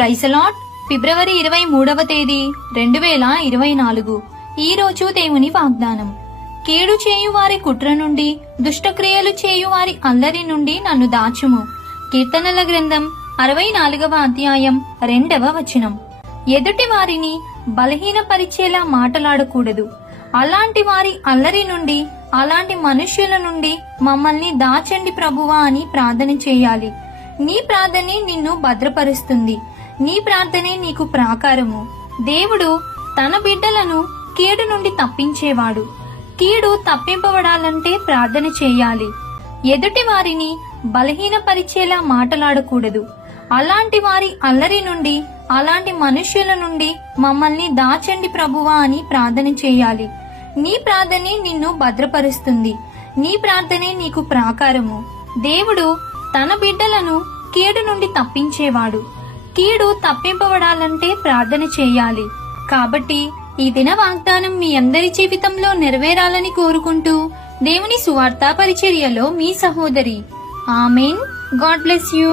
Praise lord. ఫిబ్రవరి 23వ తేదీ 2024. ఈ రోజు దేవుని వాగ్దానం. కీడు చేయువారి కుట్ర నుండి, దుష్టక్రియలు చేయువారి అల్లరి నుండి నన్ను దాచుము. కీర్తనల గ్రంథం 64వ అధ్యాయం 2వ వచనం. ఎదుటి వారిని బలహీనపరిచేలా మాటలాడకూడదు. అలాంటి వారి అల్లరి నుండి, అలాంటి మనుష్యుల నుండి మమ్మల్ని దాచండి ప్రభువా అని ప్రార్థన చేయాలి. నీ ప్రార్థనే నిన్ను భద్రపరుస్తుంది. నీ ప్రార్థనే నీకు ప్రాకారము. దేవుడు తన బిడ్డలను కీడు నుండి తప్పించేవాడు. కీడు తప్పింపబడాలంటే ప్రార్థన చేయాలి. ఎదుటి వారిని బలహీనపరిచేలా మాటలాడకూడదు. అలాంటి వారి అల్లరి నుండి, అలాంటి మనుష్యుల నుండి మమ్మల్ని దాచండి ప్రభువా అని ప్రార్థన చేయాలి. నీ ప్రార్థనే నిన్ను భద్రపరుస్తుంది. నీ ప్రార్థనే నీకు ప్రాకారము. దేవుడు తన బిడ్డలను కీడు నుండి తప్పించేవాడు. కీడు తప్పింపబడాలంటే ప్రార్థన చేయాలి. కాబట్టి ఈ దిన వాగ్దానం మీ అందరి జీవితంలో నెరవేరాలని కోరుకుంటూ దేవుని సువార్తా పరిచర్యలో మీ సహోదరి. ఆమేన్. God bless you.